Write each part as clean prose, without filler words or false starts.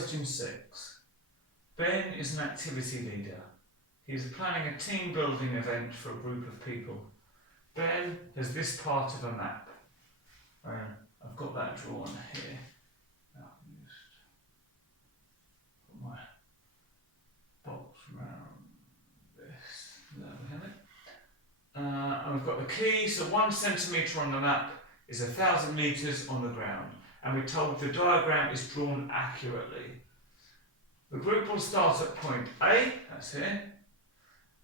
question 6. Ben is an activity leader. He is planning a team building event for a group of people. Ben has this part of a map. I've got that drawn here. Now I can just put my box around this. There we have it. And we've got the key. So 1 centimetre on the map is 1,000 metres on the ground. And we're told the diagram is drawn accurately. The group will start at point A, that's here,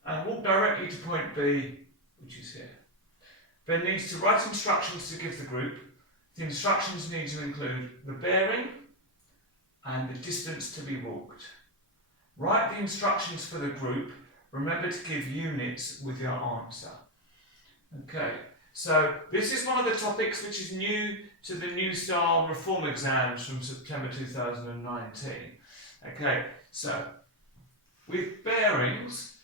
and walk directly to point B, which is here. Ben needs to write instructions to give the group. The instructions need to include the bearing and the distance to be walked. Write the instructions for the group. Remember to give units with your answer. Okay, so this is one of the topics which is new to the New Style Reform exams from September 2019. Okay, so with bearings,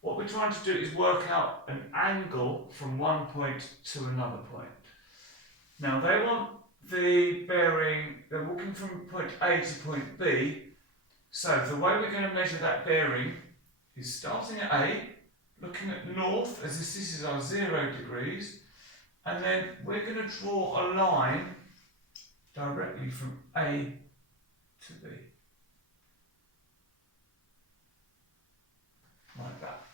what we're trying to do is work out an angle from one point to another point. Now they want the bearing, they're walking from point A to point B, so the way we're going to measure that bearing is starting at A, looking at north, as this is our 0 degrees, and then we're going to draw a line directly from A to B. Like that.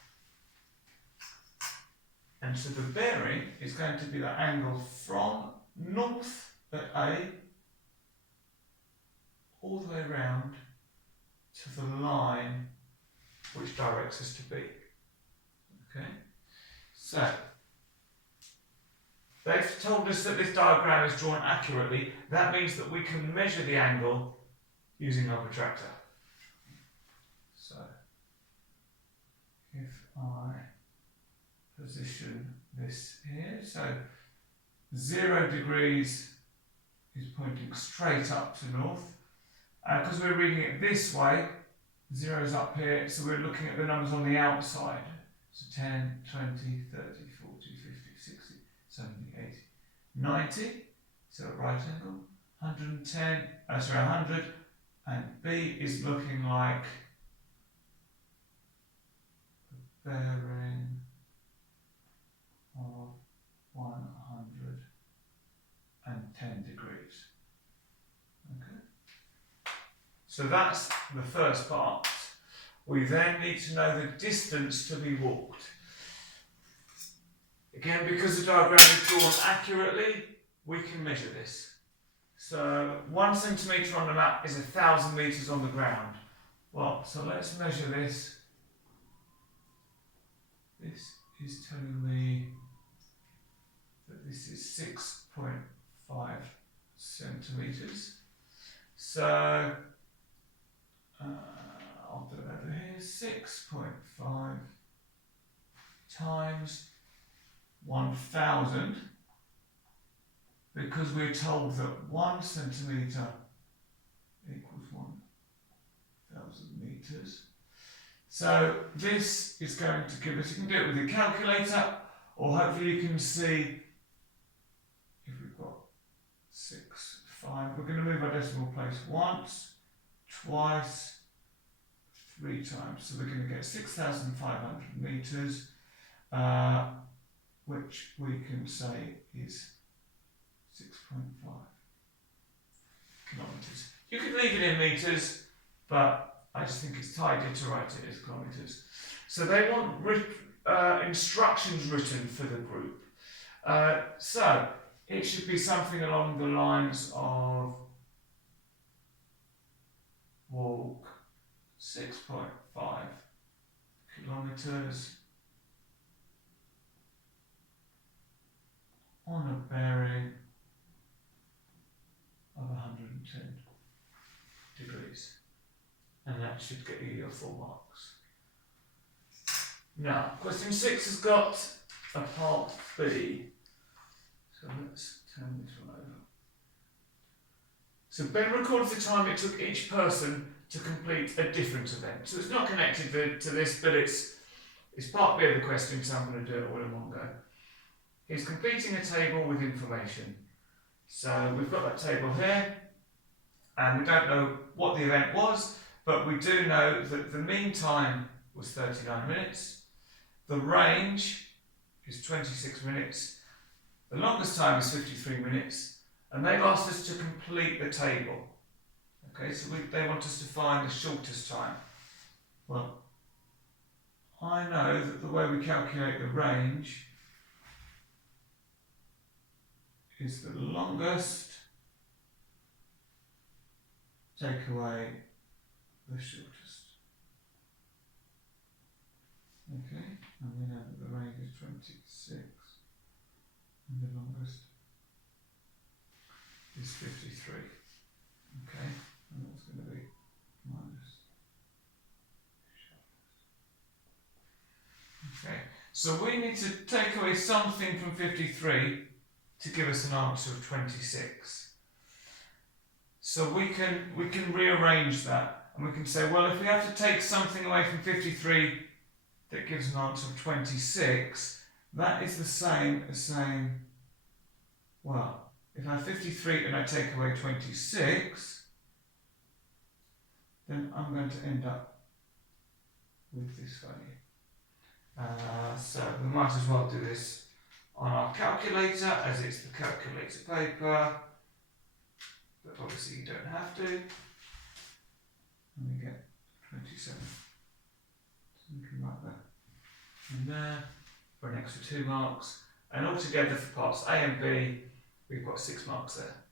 And so the bearing is going to be the angle from north at A all the way around to the line which directs us to B. Okay? So they've told us that this diagram is drawn accurately. That means that we can measure the angle using our protractor. So if I position this here, so 0 degrees is pointing straight up to north. Because we're reading it this way, 0 is up here, so we're looking at the numbers on the outside. So 10, 20, 30, 40, 50, 60, 70, 80, 90. So at right angle, 110, 100, and B is looking like the bearing of 110 degrees. Okay. So that's the first part. We then need to know the distance to be walked. Again, because the diagram is drawn accurately, we can measure this. So 1 centimetre on the map is 1,000 metres on the ground. Well, so let's measure this. This is telling me that this is 6.5 centimetres. So I'll do it over here, 6.5 times 1,000, because we're told that 1 centimetre equals 1,000 metres. So this is going to give us, you can do it with your calculator, or hopefully you can see if we've got 6, 5, we're going to move our decimal place once, twice, 3 times. So we're going to get 6,500 metres, which we can say is 6.5 kilometres. You could leave it in metres, but I just think it's tidier to write it as kilometres. So they want instructions written for the group. So it should be something along the lines of walk 6.5 kilometres on a bearing of 110 degrees. And that should get you your full marks. Now, question 6 has got a part B. So let's turn this one over. So Ben records the time it took each person to complete a different event. So it's not connected to this, but it's part B of the question, so I'm going to do it all in one go. He's completing a table with information. So we've got that table here. and we don't know what the event was, but we do know that the mean time was 39 minutes, the range is 26 minutes, the longest time is 53 minutes, and they've asked us to complete the table. Okay, so they want us to find the shortest time. Well, I know that the way we calculate the range is the longest take away the shortest. Okay, and we know that the range is 26 and the longest is 53. Okay, and that's going to be minus shortest. Okay, so we need to take away something from 53 to give us an answer of 26. So we can rearrange that, and we can say, well, if we have to take something away from 53 that gives an answer of 26, that is the same as saying, well, if I have 53 and I take away 26, then I'm going to end up with this value. So we might as well do this on our calculator, as it's the calculator paper, but obviously you don't have to. And we get 27. So we can write that in there for an extra 2 marks. And altogether for parts A and B, we've got 6 marks there.